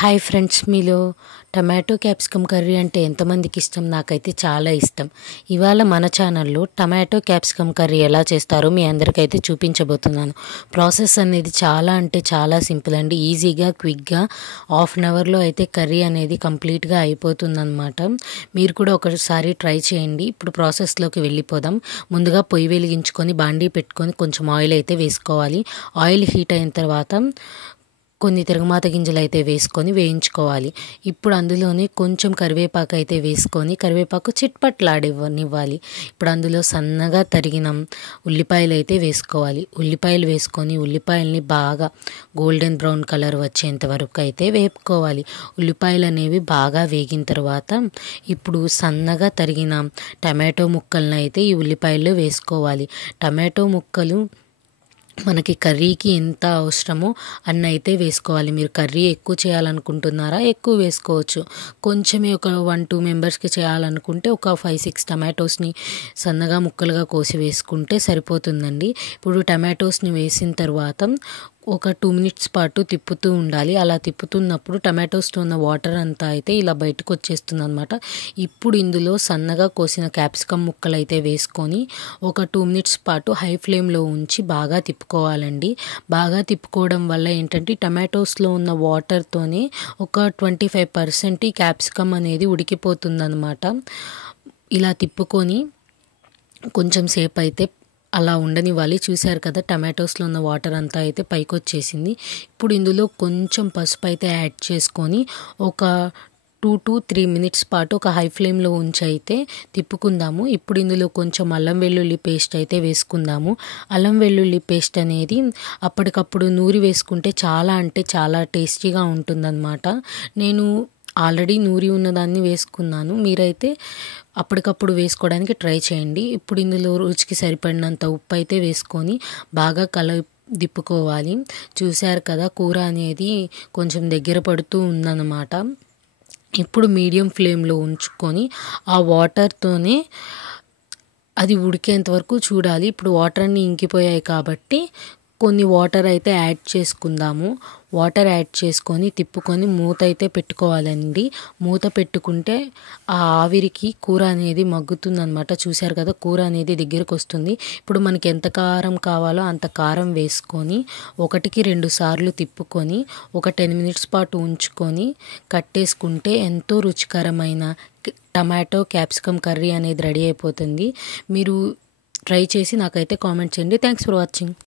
Hi friends, మీలో tomato capsicum curry అంటే ఎంతమందికి ఇష్టం? నాకైతే చాలా ఇష్టం. ఇవాళ మన ఛానల్లో టమాటో క్యాప్సికమ్ కర్రీ ఎలా చేస్తారో మీ అందరికైతే చూపించబోతున్నాను. ప్రాసెస్ అనేది చాలా అంటే చాలా సింపుల్ అండి. ఈజీగా క్విక్గా హాఫ్ అన్ అవర్లో అయితే కర్రీ అనేది కంప్లీట్గా అయిపోతుందన్నమాట. మీరు కూడా ఒకసారి ట్రై చేయండి. ఇప్పుడు ప్రాసెస్లోకి వెళ్ళిపోదాం. ముందుగా పొయ్యి వెలిగించుకొని బాండీ పెట్టుకొని కొంచెం ఆయిల్ అయితే వేసుకోవాలి. ఆయిల్ హీట్ అయిన తర్వాత కొన్ని తిరగమాత గింజలు అయితే వేసుకొని వేయించుకోవాలి. ఇప్పుడు అందులోనే కొంచెం కరివేపాకు అయితే వేసుకొని కరివేపాకు చిట్పట్లాడనివ్వాలి. ఇప్పుడు అందులో సన్నగా తరిగిన ఉల్లిపాయలు అయితే వేసుకోవాలి. ఉల్లిపాయలు వేసుకొని ఉల్లిపాయల్ని బాగా గోల్డెన్ బ్రౌన్ కలర్ వచ్చేంత వరకు అయితే వేపుకోవాలి. ఉల్లిపాయలు అనేవి బాగా వేగిన తర్వాత ఇప్పుడు సన్నగా తరిగిన టమాటో ముక్కలను అయితే ఈ ఉల్లిపాయల్లో వేసుకోవాలి. టమాటో ముక్కలు మనకి కర్రీకి ఎంత అవసరమో అన్న అయితే వేసుకోవాలి. మీరు కర్రీ ఎక్కువ చేయాలనుకుంటున్నారా? ఎక్కువ వేసుకోవచ్చు. కొంచెమే ఒక 1-2 మెంబర్స్కి చేయాలనుకుంటే ఒక 5-6 టమాటోస్ని సన్నగా ముక్కలుగా కోసి వేసుకుంటే సరిపోతుందండి. ఇప్పుడు టమాటోస్ని వేసిన తర్వాత ఒక 2 మినిట్స్ పాటు తిప్పుతూ ఉండాలి. అలా తిప్పుతున్నప్పుడు టమాటోస్లో ఉన్న వాటర్ అంతా అయితే ఇలా బయటకు వచ్చేస్తుంది అనమాట. ఇప్పుడు ఇందులో సన్నగా కోసిన క్యాప్సికమ్ ముక్కలు అయితే వేసుకొని ఒక 2 మినిట్స్ పాటు హై ఫ్లేమ్లో ఉంచి బాగా తిప్పుకోవాలండి. బాగా తిప్పుకోవడం వల్ల ఏంటంటే టమాటోస్లో ఉన్న వాటర్తోనే ఒక 25% ఈ క్యాప్సికమ్ అనేది ఉడికిపోతుందన్నమాట. ఇలా తిప్పుకొని కొంచెం సేపు అయితే అలా ఉండనివ్వాలి. చూశారు కదా, టమాటోస్లో ఉన్న వాటర్ అంతా అయితే పైకి వచ్చేసింది. ఇప్పుడు ఇందులో కొంచెం పసుపు అయితే యాడ్ చేసుకొని ఒక 2-3 మినిట్స్ పాటు ఒక హై ఫ్లేమ్లో ఉంచి అయితే తిప్పుకుందాము. ఇప్పుడు ఇందులో కొంచెం అల్లం వెల్లుల్లి పేస్ట్ అయితే వేసుకుందాము. అల్లం వెల్లుల్లి పేస్ట్ అనేది అప్పటికప్పుడు నూరి వేసుకుంటే చాలా అంటే చాలా టేస్టీగా ఉంటుందన్నమాట. నేను ఆల్రెడీ నూరి ఉన్నదాన్ని వేసుకున్నాను. మీరైతే అప్పటికప్పుడు వేసుకోవడానికి ట్రై చేయండి. ఇప్పుడు ఇందులో రుచికి సరిపడినంత ఉప్పు అయితే వేసుకొని బాగా దిప్పుకోవాలి. చూశారు కదా, కూర అనేది కొంచెం దగ్గర పడుతూ ఉందన్నమాట. ఇప్పుడు మీడియం ఫ్లేమ్లో ఉంచుకొని ఆ వాటర్తోనే అది ఉడికేంత వరకు చూడాలి. ఇప్పుడు వాటర్ అన్నీ ఇంకిపోయాయి కాబట్టి కొన్ని వాటర్ అయితే యాడ్ చేసుకుందాము. వాటర్ యాడ్ చేసుకొని తిప్పుకొని మూత అయితే పెట్టుకోవాలండి. మూత పెట్టుకుంటే ఆ ఆవిరికి కూర అనేది మగ్గుతుందన్నమాట. చూశారు కదా, కూర అనేది దగ్గరకు వస్తుంది. ఇప్పుడు మనకి ఎంత కారం కావాలో అంత కారం వేసుకొని 1-2 సార్లు తిప్పుకొని ఒక 10 మినిట్స్ పాటు ఉంచుకొని కట్టేసుకుంటే ఎంతో రుచికరమైన టమాటో క్యాప్సికమ్ కర్రీ అనేది రెడీ అయిపోతుంది. మీరు ట్రై చేసి నాకైతే కామెంట్ చేయండి. Thanks for watching.